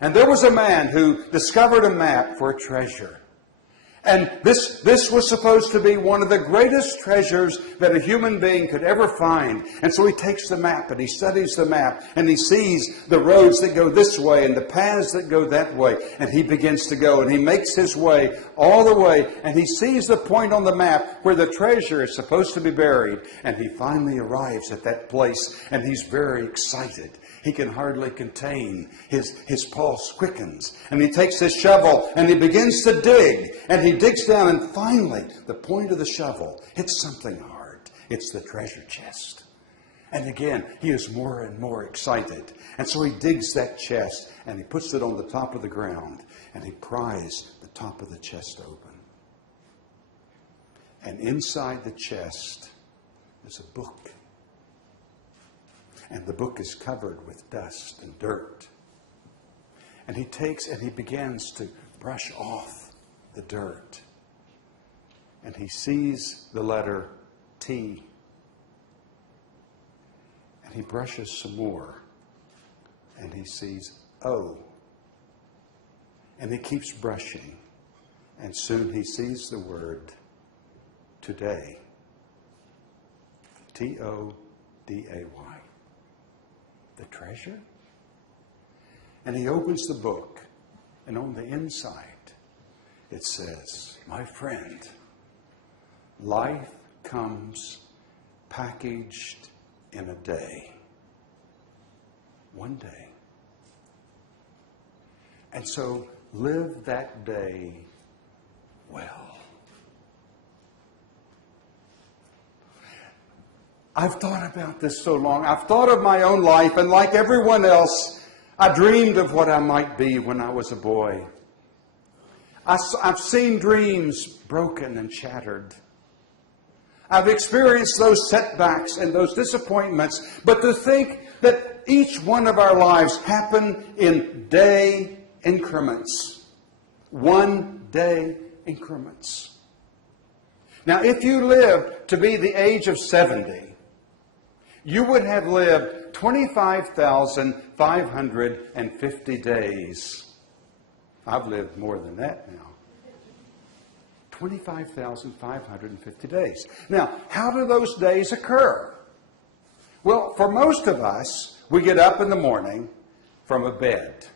And there was a man who discovered a map for a treasure. And this was supposed to be one of the greatest treasures that a human being could ever find. And so he takes the map and he studies the map and he sees the roads that go this way and the paths that go that way. And he begins to go and he makes his way all the way and he sees the point on the map where the treasure is supposed to be buried. And he finally arrives at that place and he's very excited. He can hardly contain. His pulse quickens. And he takes his shovel and he begins to dig. And he digs down and finally the point of the shovel hits something hard. It's the treasure chest. And again, he is more and more excited. And so he digs that chest and he puts it on the top of the ground. And he pries the top of the chest open. And inside the chest is a book. And the book is covered with dust and dirt. And he takes and he begins to brush off the dirt. And he sees the letter T. And he brushes some more. And he sees O. And he keeps brushing. And soon he sees the word today. Today. The treasure? And he opens the book, and on the inside it says, my friend, life comes packaged in a day. One day. And so live that day well. I've thought about this so long. I've thought of my own life, and like everyone else, I dreamed of what I might be when I was a boy. I've seen dreams broken and shattered. I've experienced those setbacks and those disappointments, but to think that each one of our lives happen in day increments. 1 day increments. Now, if you lived to be the age of 70, you would have lived 25,550 days. I've lived more than that now. 25,550 days. Now, how do those days occur? Well, for most of us, we get up in the morning from a bed.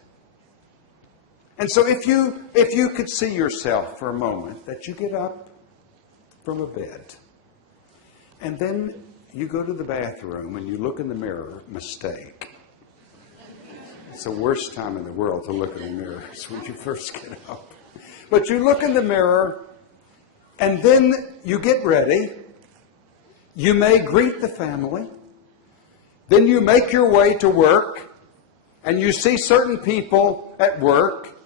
And so if you could see yourself for a moment, that you get up from a bed, and then you go to the bathroom and you look in the mirror, mistake. It's the worst time in the world to look in the mirror. It's when you first get up. But you look in the mirror and then you get ready. You may greet the family. Then you make your way to work and you see certain people at work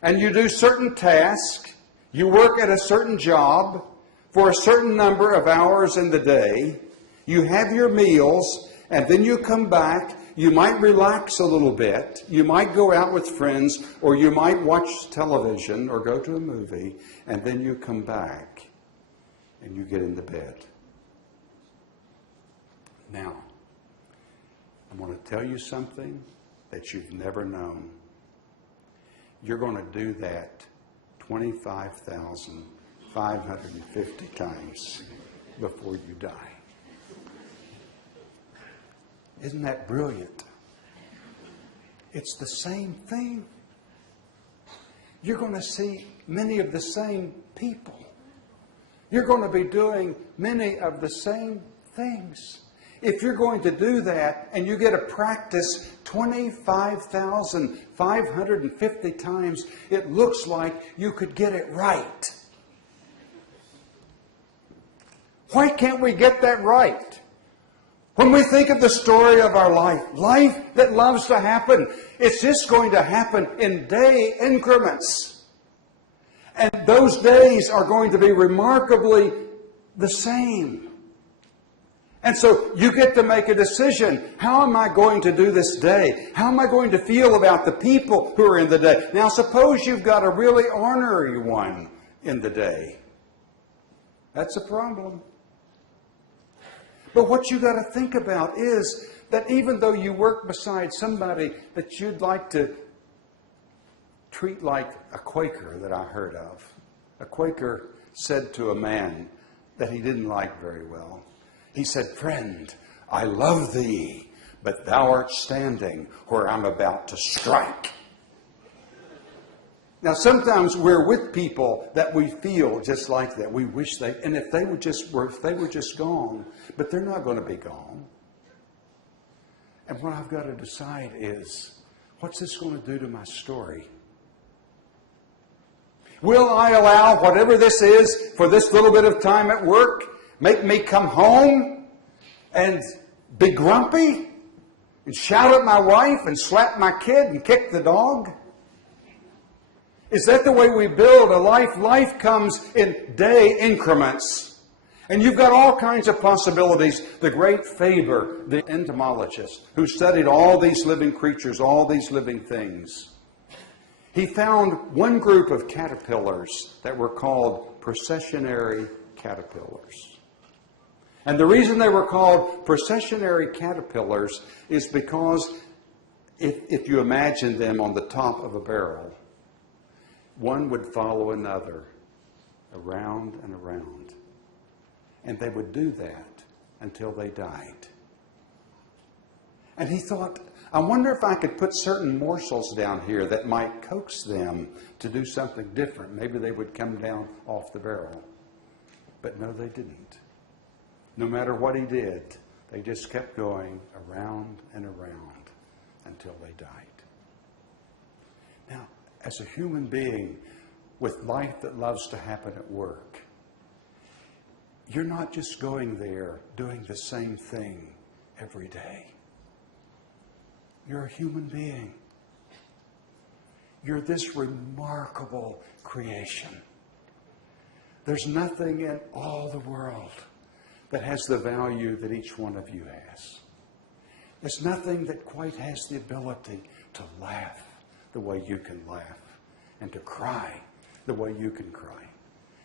and you do certain tasks. You work at a certain job for a certain number of hours in the day. You have your meals, and then you come back. You might relax a little bit. You might go out with friends, or you might watch television or go to a movie, and then you come back and you get into bed. Now, I'm going to tell you something that you've never known. You're going to do that 25,550 times before you die. Isn't that brilliant? It's the same thing. You're going to see many of the same people. You're going to be doing many of the same things. If you're going to do that and you get to practice 25,550 times, it looks like you could get it right. Why can't we get that right? When we think of the story of our life, life that loves to happen, it's just going to happen in day increments. And those days are going to be remarkably the same. And so you get to make a decision. How am I going to do this day? How am I going to feel about the people who are in the day? Now, suppose you've got a really ornery one in the day. That's a problem. But what you got to think about is that even though you work beside somebody that you'd like to treat like a Quaker that I heard of. A Quaker said to a man that he didn't like very well, he said, "Friend, I love thee, but thou art standing where I'm about to strike." Now, sometimes we're with people that we feel just like that. We wish they, and if they were just gone, but they're not going to be gone. And what I've got to decide is, what's this going to do to my story? Will I allow whatever this is for this little bit of time at work make me come home and be grumpy and shout at my wife and slap my kid and kick the dog? Is that the way we build a life? Life comes in day increments. And you've got all kinds of possibilities. The great Faber, the entomologist, who studied all these living creatures, all these living things, he found one group of caterpillars that were called processionary caterpillars. And the reason they were called processionary caterpillars is because if you imagine them on the top of a barrel, one would follow another around and around. And they would do that until they died. And he thought, I wonder if I could put certain morsels down here that might coax them to do something different. Maybe they would come down off the barrel. But no, they didn't. No matter what he did, they just kept going around and around until they died. Now, as a human being with life that loves to happen at work, you're not just going there doing the same thing every day. You're a human being. You're this remarkable creation. There's nothing in all the world that has the value that each one of you has. There's nothing that quite has the ability to laugh the way you can laugh and to cry the way you can cry.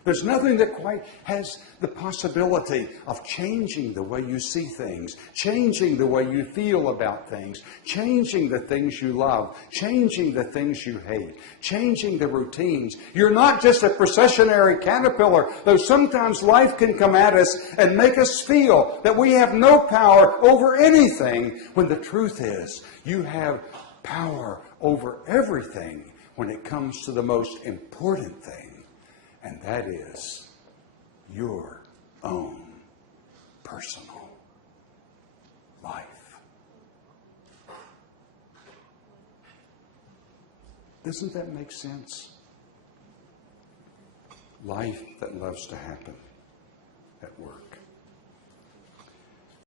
There's nothing that quite has the possibility of changing the way you see things, changing the way you feel about things, changing the things you love, changing the things you hate, changing the routines. You're not just a processionary caterpillar, though sometimes life can come at us and make us feel that we have no power over anything, when the truth is you have power over everything when it comes to the most important thing. And that is your own personal life. Doesn't that make sense? Life that loves to happen at work.